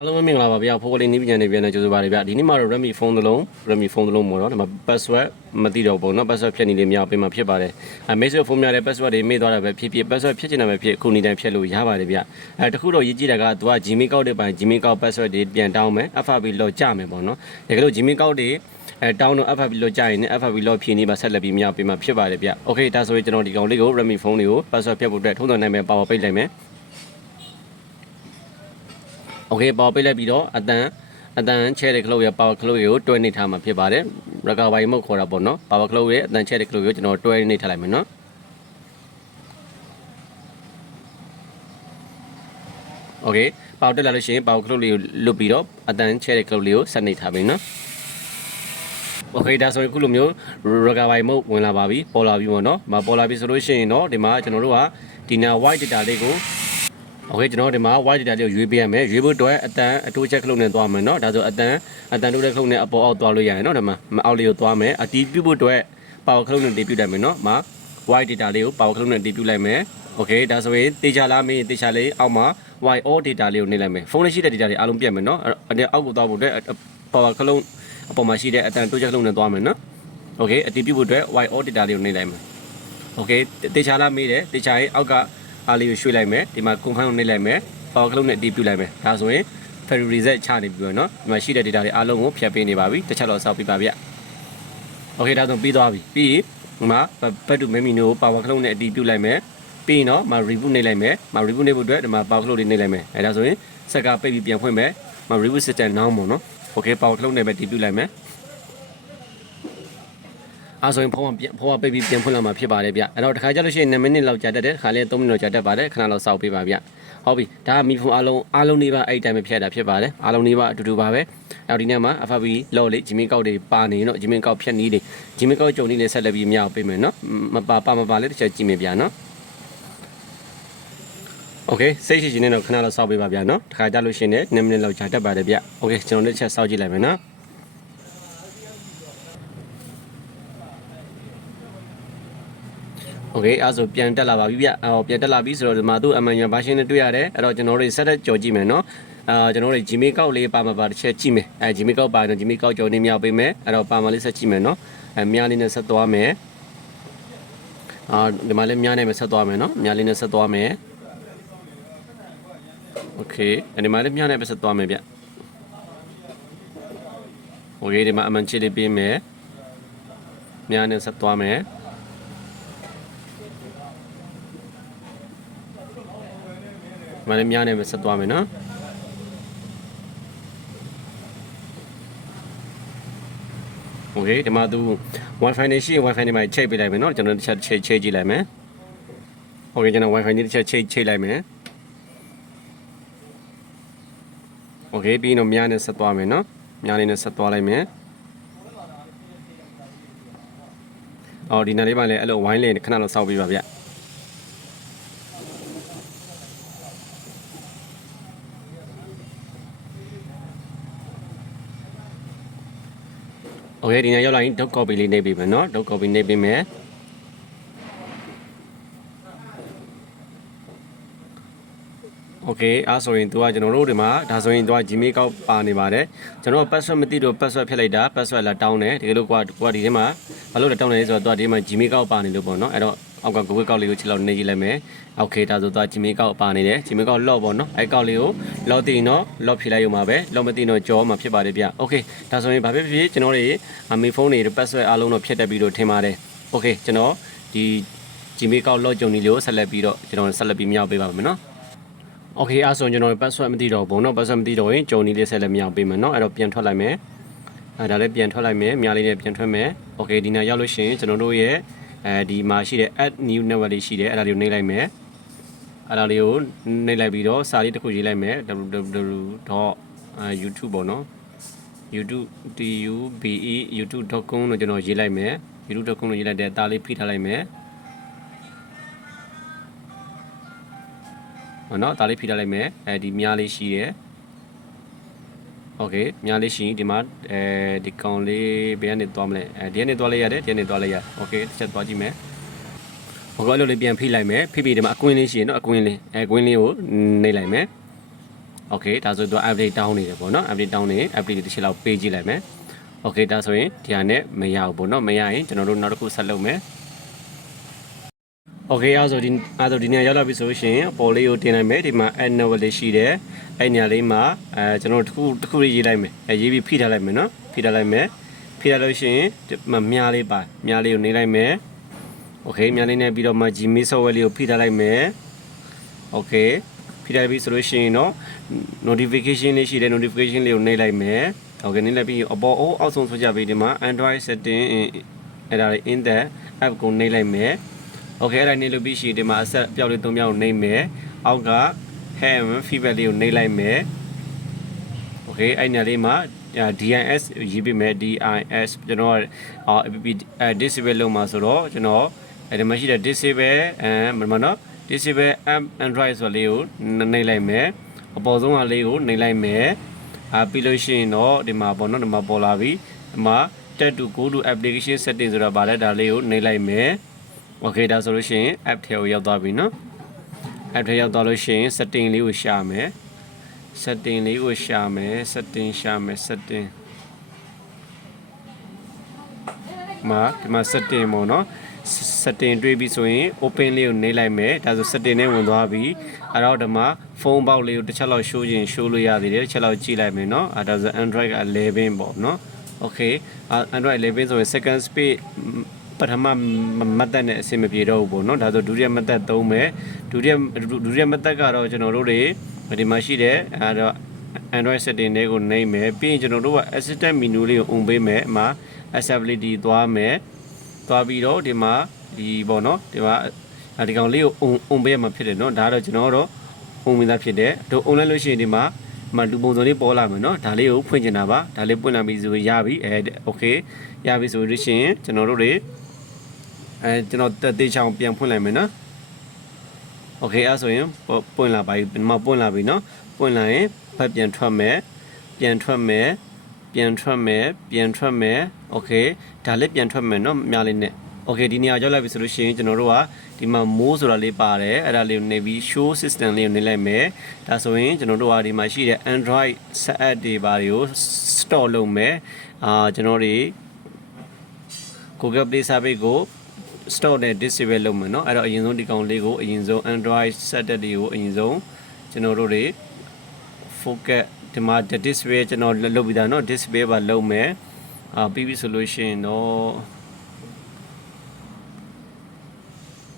အားလုံးပဲမင်္ဂလာပါဗျာဖိုးကလေးနီးပညာနေပြန်နေကြိုဆိုပါရဗျာဒီနေ့မှာတော့ Redmi phone တစ်လုံး Redmi phone တစ်လုံးပေါ့နော်ဒီမှာ password မသိတော့ဘူးเนาะ password ဖြတ်နေလေးမရအောင်ပြင်မှာဖြစ်ပါတယ်အဲ message ဖုန်းများတဲ့ password တွေမေ့သွားတာပဲဖြစ်ဖြစ် password ဖြတ်ချင်တာပဲဖြစ်ခုနေတိုင်းဖြတ်လို့ရပါတယ်ဗျအဲတခုတော့ရေးကြည့်တာကသူက Gmail ကောက်တဲ့ပိုင်း Gmail ကောက် password တွေပြန်တောင်းမယ် FRB လောကြမယ်ပေါ့နော်တကယ်လို့ Gmail ကောက်တွေအဲတောင်းတော့ FRB လောကြရင် FRB လောဖြည့်နေပါဆက်လက်ပြီးမရပြင်မှာဖြစ်ပါတယ်ဗျ Okay ဒါဆိုရင်ကျွန်တော်ဒီကောင်လေးကို Redmi phone လေးကို password ဖြတ်ဖို့အတွက်ထုံးစံနိုင်မယ် power ပိတ်လိုက်မယ် โอเคပေါပိတ်လိုက်ပြီးတော့အတန်အတန်ချဲတဲ့ခလုတ်ရဲ့ power ခလုတ်ကိုတွဲနေထားမှာဖြစ်ပါတယ် recovery mode ခေါ်တာပေါ့နော် power ခလုတ်ရဲ့အတန်ချဲတဲ့ခလုတ်ကိုကျွန်တော်တွဲနေထားလိုက်မယ်နော်โอเคပေါတက်လာလို့ရှိရင် power ခလုတ်လေးကိုလွတ်ပြီးတော့အတန်ချဲတဲ့ခလုတ်လေးကိုဆက်နေထားပြီနော်โอเคဒါဆိုရင်ခုလိုမျိုး recovery mode ဝင်လာပါပြီပေါ်လာပြီပေါ့နော်မပေါ်လာပြီဆိုလို့ရှိရင်တော့ဒီမှာကျွန်တော်တို့ကဒီနာ white data လေးကို โอเคကျွန်တော်ဒီမှာ white data လေးကိုရွေးပေးရမယ်ရွေးဖို့အတွက်အတန်အတိုးချက်ခလုတ်နဲ့သွားမယ်เนาะဒါဆိုအတန်အတန်တိုးတဲ့ခလုတ်နဲ့အပေါ်အောက်သွားလို့ရတယ်เนาะဒီမှာမအောက်လေးကိုသွားမယ်အတီးပြုတ်ဖို့အတွက် power ခလုတ်နဲ့တီးပြုတ်လိုက်မယ်เนาะမှာ white data လေးကို power ခလုတ်နဲ့တီးပြုတ်လိုက်မယ်โอเคဒါဆိုရင်တေချာလားမင်းတေချာလေးအောက်မှာ white all data လေးကိုနှိပ်လိုက်မယ်ဖုန်းလေးရှိတဲ့ data တွေအားလုံးပြတ်မယ်เนาะအဲ့အောက်ကိုသွားဖို့အတွက် power ခလုတ်အပေါ်မှာရှိတဲ့အတန်တိုးချက်ခလုတ်နဲ့သွားမယ်เนาะโอเคအတီးပြုတ်ဖို့အတွက် white all data လေးကိုနှိပ်လိုက်မယ်โอเคတေချာလားမေးတယ်တေချာရင်အောက်က အားလေးကိုရွှေ့လိုက်မယ်ဒီမှာ confirm ကိုနှိပ်လိုက်မယ် power cloud နဲ့အတည်ပြုလိုက်မယ်ဒါဆိုရင် ferry reset ချနေပြီပေါ့နော်ဒီမှာရှိတဲ့ data တွေအားလုံးကိုဖျက်ပေးနေပါပြီတစ်ချက်တော့စောက်ပြပါဗျโอเคဒါဆိုပြီးသွားပြီပြီးရင်ဒီမှာ back to menu ကို power cloud နဲ့အတည်ပြုလိုက်မယ်ပြီးရင်တော့မ reboot နှိပ်လိုက်မယ်မ reboot နှိပ်ဖို့အတွက်ဒီမှာ power cloud လေးနှိပ်လိုက်မယ်အဲဒါဆိုရင်စက်ကပိတ်ပြီးပြန်ဖွင့်မယ်မ reboot system now ပေါ့နော်โอเค power cloud နဲ့ပဲအတည်ပြုလိုက်မယ် အဲဆိုရင်ဖုန်းကပြန်ဖုန်းကပိတ်ပြီးပြန်ဖွင့်လာမှာဖြစ်ပါတယ်ဗျအဲ့တော့တစ်ခါကျလို့ရှိရင်9မိနစ်လောက်ကြာတတ်တယ်တစ်ခါလေး3မိနစ်လောက်ကြာတတ်ပါတယ်ခဏလောက်စောက်ပေးပါဗျဟုတ်ပြီဒါကမီဖုန်းအားလုံးအားလုံးနေပါအဲ့ဒီတိုင်းပဲဖြတ်တာဖြစ်ပါတယ်အားလုံးနေပါအတူတူပါပဲအဲ့ဒီနေ့မှာ FB လော်လေးဂျီမင်းကောက်တွေပါနေတော့ဂျီမင်းကောက်ဖြတ်နီးတွေဂျီမင်းကောက်ကြုံနေနဲ့ဆက်လက်ပြီးမရအောင်ပေးမယ်နော်မပါပါမပါလေးတစ်ချက်ကြည့်မယ်ဗျာနော်โอเคစိတ်ရှိရှိနဲ့တော့ခဏလောက်စောက်ပေးပါဗျာနော်တခါကြလို့ရှိရင်လည်း2မိနစ်လောက်ကြာတတ်ပါတယ်ဗျโอเคကျွန်တော်တို့တစ်ချက်စောက်ကြည့်လိုက်မယ်နော် โอเคအဲ့ဆိုပြန်တက်လာပါပြီဗျအော်ပြန်တက်လာပြီဆိုတော့ဒီမှာသူ့ MN version နဲ့တွေ့ရတယ်အဲ့တော့ကျွန်တော်တို့ဆက်လက်ကြော်ကြည့်မယ်နော်အာကျွန်တော်တို့ Gmail ကောက်လေးပါမှာပါတစ်ချက်ကြည့်မယ်အဲ Gmail ကောက်ပါတော့ Gmail ကောက်ကြော်နေမြောက်ပေးမယ်အဲ့တော့ပါမှာလေးဆက်ကြည့်မယ်နော်အဲမြားလေးနဲ့ဆက်သွားမယ်အာဒီမှာလေးမြားနဲ့ပဲဆက်သွားမယ်နော်မြားလေးနဲ့ဆက်သွားမယ်โอเคအဲဒီမှာလေးမြားနဲ့ပဲဆက်သွားမယ်ဗျโอเคဒီမှာအမှန်ချစ်လေးပေးမယ်မြားနဲ့ဆက်သွားမယ် မလည်းများနေပဲဆက်သွားမယ်နော်โอเคဒီမှာသူ wifi နေရှိရင် wifi နေမှာချိန်ပေးလိုက်မယ်เนาะကျွန်တော်တစ်ချက်ချိန်ချိန်ကြည့်လိုက်မယ်โอเคကျွန်တော် wifi နေတစ်ချက်ချိန်ချိန်လိုက်မယ်โอเคပြီးရင်တော့များနေဆက်သွားမယ်เนาะများလေးနဲ့ဆက်သွားလိုက်မယ်အော်ဒီနေ့လေးမှလည်းအဲ့လိုဝိုင်းလေးခဏလောက်စောက်ပေးပါဗျ ဟုတ်ရဲ့ဒီညရောက်လာရင်ဒုတ် copy လေးနှိပ်ပေးမယ်နော်ဒုတ် copy နှိပ်ပေးမယ်โอเคအားဆိုရင်သူကကျွန်တော်တို့ဒီမှာဒါဆိုရင်သူက Gmail ကောက်ပါနေပါတယ်ကျွန်တော် password မသိတော့ password ဖြတ်လိုက်တာ password လာတောင်းတယ်တကယ်လို့ကွာကွာဒီထဲမှာဘာလို့လဲတောင်းတယ်ဆိုတော့သူကဒီမှာ Gmail ကောက်ပါနေလို့ပေါ့နော်အဲ့တော့အောက်က Google ကောက်လေးကိုချက်လောက်နေကြည့်လိုက်မယ်โอเคဒါဆို तू က Gmail ကောက်ပါနေတယ် Gmail ကောက် log ပေါ့เนาะအဲ့ကောက်လေးကို log တင်တော့ log ဖြည့်လိုက်ရုံပါပဲ log မတင်တော့ကြောမှာဖြစ်ပါတယ်ဗျโอเคဒါဆိုရင်ဘာဖြစ်ဖြစ်ကျွန်တော်တွေအမေဖုန်းတွေ password အားလုံးတော့ဖြတ်တက်ပြီးတော့ထင်ပါတယ်โอเคကျွန်တော်ဒီ Gmail ကောက် log ကြုံနေလို့ဆက်လက်ပြီးတော့ကျွန်တော်ဆက်လက်ပြီးမြောက်ပေးပါမယ်เนาะ โอเคအဲ့ဆိုကျွန်တော် password မသိတော့ဘူးเนาะ password မသိတော့ရင်ဂျုံနီလေးဆက်လက်မရအောင်ပေးမယ်เนาะအဲ့တော့ပြန်ထွက်လိုက်မယ်အဲ့ဒါလည်းပြန်ထွက်လိုက်မယ်မြားလေးနဲ့ပြန်ထွက်မယ်โอเคဒီနေ့ရောက်လို့ရှိရင်ကျွန်တော်တို့ရဲ့ အဲဒီမှာရှိတဲ့ add new network လေးရှိတယ်အဲ့ဒါလေးကိုနှိပ်လိုက်မယ်အဲ့ဒါလေးကိုနှိပ်လိုက်ပြီးတော့စာလေးတစ်ခုရေးလိုက်မယ် www.youtube ပေါ့နော် youtube tube youtube.com လို့ကျွန်တော်ရေးလိုက်မယ် youtube.com လို့ရေးလိုက်တဲ့အသားလေးဖိထားလိုက်မယ်နော်အသားလေးဖိထားလိုက်မယ်အဲဒီများလေးရှိတယ် โอเคမြားလေးရှိရင်ဒီမှာအဲဒီကောင်လေးဘယ်ကနေသွားမလဲအဲဒီကနေသွားလိုက်ရတယ်ဒီကနေသွားလိုက်ရโอเคတစ်ချက်သွားကြည့်မယ်ဟိုကအဲ့လိုလေးပြန်ဖိလိုက်မယ်ဖိပြီးဒီမှာအကွင်းလေးရှိရင်နော်အကွင်းလေးအဲကွင်းလေးကိုနှိပ်လိုက်မယ် โอเคဒါဆိုတော့ update တောင်းနေတယ်ပေါ့နော် update တောင်းနေ update တစ်ချက်လောက်ပေးကြည့်လိုက်မယ်โอเคဒါဆိုရင်ဒီဟာနဲ့မရဘူးပေါ့နော်မရရင်ကျွန်တော်တို့နောက်တစ်ခုဆက်လုပ်မယ် โอเคအဲ့ဆိုဒီအဲ့ဆိုဒီနေရာရောက်လာပြီဆိုလို့ရှိရင်အပေါ်လေးကိုတင်လိုက်မယ်ဒီမှာ annual လေးရှိတယ်အဲ့နေရာလေးမှာအဲကျွန်တော်တို့တစ်ခုတစ်ခုလေးရေးလိုက်မယ်အဲရေးပြီးဖိထားလိုက်မယ်နော်ဖိထားလိုက်မယ်ဖိထားလို့ရှိရင်ဒီမှာမြားလေးပါမြားလေးကိုနေလိုက်မယ်โอเคမြားလေးနဲ့ပြီးတော့မှ Gmail software လေးကိုဖိထားလိုက်မယ်โอเคဖိထားပြီဆိုလို့ရှိရင်တော့ notification လေးရှိတယ် notification လေးကိုနှိပ်လိုက်မယ်โอเคနှိပ်လိုက်ပြီးအပေါ်အိုးအောက်ဆုံးဆိုကြပြီးဒီမှာ Android setting အဲ့ဒါလေး in the app ကိုနှိပ်လိုက်မယ် โอเคအဲ့ဒါနှိပ်လို့ပြီးရှိရင်ဒီမှာအဆက်အပြောက်လေး၃ပြောက်ကိုနှိပ်မယ်အောက်က ham feedback လေးကိုနှိပ်လိုက်မယ်โอเคအဲ့ညာလေးမှာ DIS ရေးပေးမယ် DIS ကျွန်တော်က app disable လုပ်မှာဆိုတော့ကျွန်တော်အဲ့ဒီမှာရှိတဲ့ disable အဲမမနော် disable app android ဆိုလေးကိုနှိပ်လိုက်မယ်အပေါ်ဆုံးကလေးကိုနှိပ်လိုက်မယ်အာပြီးလို့ရှိရင်တော့ဒီမှာပေါ့နော်ဒီမှာပေါ်လာပြီဒီမှာ tab to go to application setting ဆိုတာဗာလဲဒါလေးကိုနှိပ်လိုက်မယ် okay ဒါဆိုလို့ရှိရင် app ထဲကိုရောက်သွားပြီနော် app ထဲရောက်သွားလို့ရှိရင် setting လေးကိုရှာမယ် setting လေးကိုရှာမယ် setting ရှာမယ် setting မှာဒီမှာ setting ပေါ့နော် setting တွေးပြီးဆိုရင် open လေးကိုနှိပ်လိုက်မယ်ဒါဆို setting နဲ့ဝင်သွားပြီအဲ့တော့ဒီမှာဖုန်းပေါက်လေးကိုတစ်ချက်လောက် show ရင် show လို့ရသေးတယ်တစ်ချက်လောက်ကြည့်လိုက်မယ်နော်အဲ့ဒါဆို Android က11ပေါ့နော် okay Android 11ဆိုရင် second speed ပထမမတ်သက်နဲ့အဆင်မပြေတော့ဘူးပေါ့နော်ဒါဆိုဒုတိယမတ်သက်သုံးမယ်ဒုတိယဒုတိယမတ်သက်ကတော့ကျွန်တော်တို့တွေဒီမှာရှိတဲ့အဲတော့ Android setting တွေကိုနှိမ့်မယ်ပြီးရင်ကျွန်တော်တို့က assistant menu လေးကို on ပေးမယ်အမှာ accessibility သွားမယ်သွားပြီးတော့ဒီမှာဒီပေါ့နော်ဒီမှာဒီကောင်လေးကို on on ပေးရမှာဖြစ်တယ်နော်ဒါတော့ကျွန်တော်တို့ on ဝင်သားဖြစ်တယ်တို့ on လိုက်လို့ရှိရင်ဒီမှာမလူပုံစံလေးပေါ်လာမယ်နော်ဒါလေးကိုဖွင့်ကျင်တာပါဒါလေးပွင့်လာပြီဆိုရပြီအဲ okay ရပြီဆိုလို့ရှိရင်ကျွန်တော်တို့တွေ အဲကျွန်တော်တေချောင်ပြန်ဖွင့်လိုက်မယ်နော်โอเคအဲ့ဆိုရင်ပွင့်လာပါပြီဒီမှာပွင့်လာပြီနော်ပွင့်လာရင်ဖတ်ပြန်ထွက်မယ်ပြန်ထွက်မယ်ပြန်ထွက်မယ်ပြန်ထွက်မယ်โอเคဒါလည်းပြန်ထွက်မယ်เนาะမြလေးနဲ့โอเคဒီနေရာရောက်လိုက်ပြီဆိုလို့ရှိရင်ကျွန်တော်တို့ကဒီမှာ mo ဆိုတာလေးပါတယ်အဲ့ဒါလေးကိုနေပြီး show system လေးကိုနေလိုက်မယ်ဒါဆိုရင်ကျွန်တော်တို့ကဒီမှာရှိတဲ့ Android set app တွေပါတွေကို store လုပ်မယ်အာကျွန်တော်တွေ Google Play Service ကို store နဲ့ disable လုပ်မယ်เนาะအဲ့တော့အရင်ဆုံးဒီကောင်လေးကိုအရင်ဆုံး Android set app တွေကိုအရင်ဆုံးကျွန်တော်တို့တွေ focus ဒီမှာ display ကျွန်တော်လုပ်ပြီးသားเนาะ display ပါလုပ်မယ်အာပြီးပြီဆိုလို့ရှိရင်တော့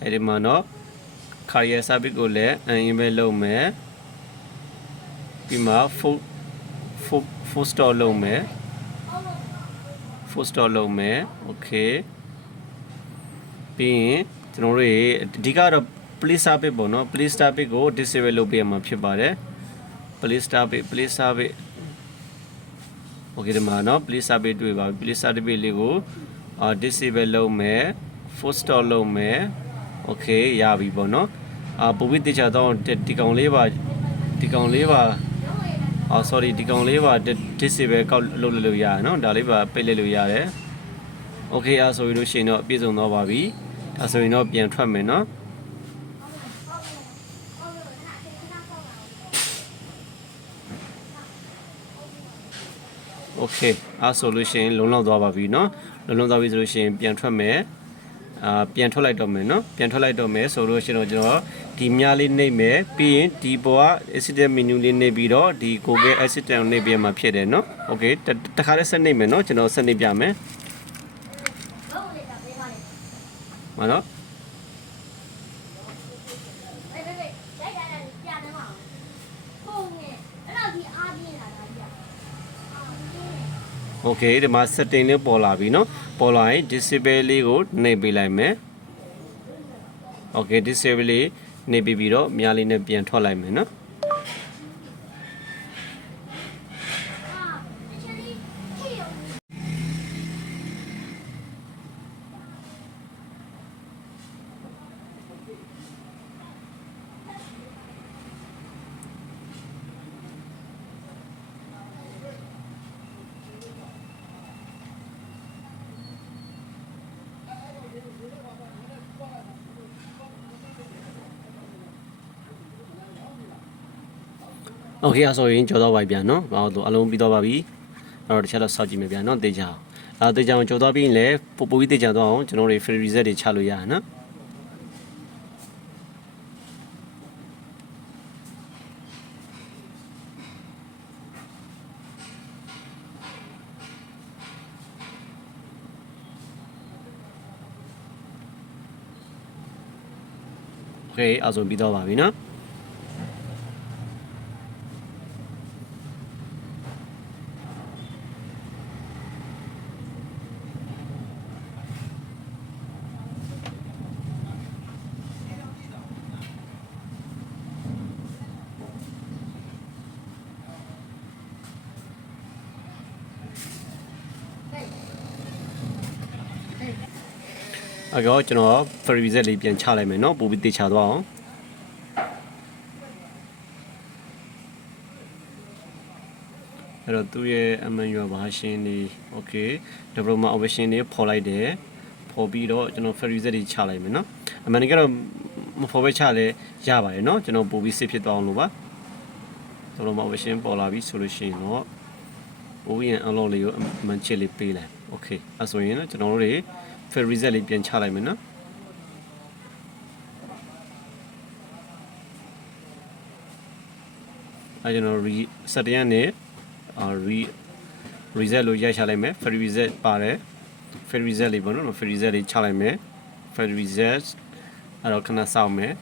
အဲ့ဒီမှာเนาะ career service ကိုလည်း enable လုပ်မယ်ပြီးမှ full full full store လုပ်မယ် full store လုပ်မယ် okay ပြီးရင်ကျွန်တော်တို့အဓိကတော့ play service ပေါ့နော် play service ကို disable လုပ်ပေးရမှာဖြစ်ပါတယ် play service play service okay ဒီမှာနော် play service တွေ့ပါပြီ play service လေးကိုအာ disable လုပ်မယ် full store လုပ်မယ် okay ရပြီပေါ့နော်အာပုံပြီးတေချာတော့ဒီကောင်လေးပါဒီကောင်လေးပါအော် sorry ဒီကောင်လေးပါ disable ကောက်လုပ်လို့ရတယ်နော်ဒါလေးပါပိတ်လိုက်လို့ရတယ် okay အားဆိုလို့ရှိရင်တော့ပြည့်စုံတော့ပါပြီ ဒါဆိုရင်တော့ပြန်ထွက်မယ်နော် โอเคအားဆိုလို့ရှိရင်လုံလောက်သွားပါပြီเนาะလုံလောက်သွားပြီဆိုလို့ရှိရင်ပြန်ထွက်မယ်အာပြန်ထွက်လိုက်တော့မယ်เนาะပြန်ထွက်လိုက်တော့မယ်ဆိုလို့ရှိရင်တော့ကျွန်တော်ဒီမြားလေးနှိပ်မယ်ပြီးရင်ဒီပေါ်က assistant menu လေးနှိပ်ပြီးတော့ဒီ Google Assistant ကိုနှိပ်ပြမှာဖြစ်တယ်เนาะโอเคတခါတည်းဆက်နှိပ်မယ်เนาะကျွန်တော်ဆက်နှိပ်ပြမယ် မနော်โอเคဒီမှာ setting လေးပေါ်လာပြီเนาะပေါ်လာရင် disable လေးကိုနှိပ်ပေးလိုက်မယ်โอเค disable လေးနှိပ်ပြီးတော့မြားလေးနဲ့ပြန်ထွက်လိုက်မယ်เนาะ โอเคအဆိုရင်ကြော်တော့ပါပြီဗျာနော်ဟောတော့အလုံးပြီးတော့ပါပြီအဲ့တော့တစ်ချက်တော့စောင့်ကြည့်မယ်ဗျာနော်တေချာအောင်အဲတေချာအောင်ကြော်တော့ပြီးရင်လည်းပို့ပို့ပြီးတေချာတော့အောင်ကျွန်တော်တို့ free reset တွေချလို့ရတာနော် โอเคအဆိုပြီးတော့ပါပြီနော် အကောကျွန်တော် free reset လေးပြန်ချလိုက်မယ်เนาะပို့ပြီးတေချာသွားအောင်အဲ့တော့သူ့ရဲ့ manual version လေး okay development option လေးပေါ်လိုက်တယ်ပေါ်ပြီးတော့ကျွန်တော် free reset လေးချလိုက်မယ်เนาะအမှန်တကယ်တော့မပေါ်ပဲချလဲရပါတယ်เนาะကျွန်တော်ပို့ပြီး save ဖြစ်သွားအောင်လို့ပါ development option ပေါ်လာပြီဆိုလို့ရှိရင်တော့ OEM unlock လေးကိုအမှန်ချစ်လေးပေးလိုက် okay အဲ့ဆိုရင်တော့ကျွန်တော်တို့တွေ fair reset လေးပြန်ချလိုက်မယ်နော်အဲကျွန်တော် reset ရနဲ့အာ re reset လို့ရိုက်ချလိုက်မယ် fair reset ပါတယ် fair reset လေးပေါ့နော် fair reset လေးချလိုက်မယ် fair reset အဲ့တော့ခဏစောင့်မယ်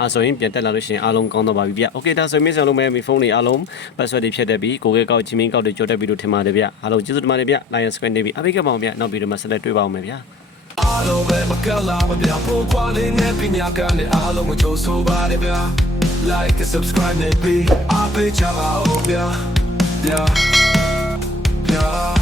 အာဆိုရင်ပြန်တက်လာလို့ရှိရင်အားလုံးကောင်းတော့ပါပြီဗျ။ Okay ဒါဆိုရင်မင်းဆောင်လို့မဲ့မီဖုန်းတွေအားလုံး password တွေဖြတ်တက်ပြီးကိုယ်ကကောက်ချင်းမင်းကောက်တွေကြော်တက်ပြီးလို့ထင်ပါတယ်ဗျ။အားလုံးကျေးဇူးတင်ပါတယ်ဗျ။ Lion Square နေပြီးအပိတ်ကပါအောင်ဗျ။နောက်ပြီးတော့မှဆက်လက်တွေ့ပါအောင်မယ်ဗျာ။ Alo ve bakala ve bia po kwale ne pinya kane alo mo choso ba de bia like and subscribe ne bi ape chava o bia bia bia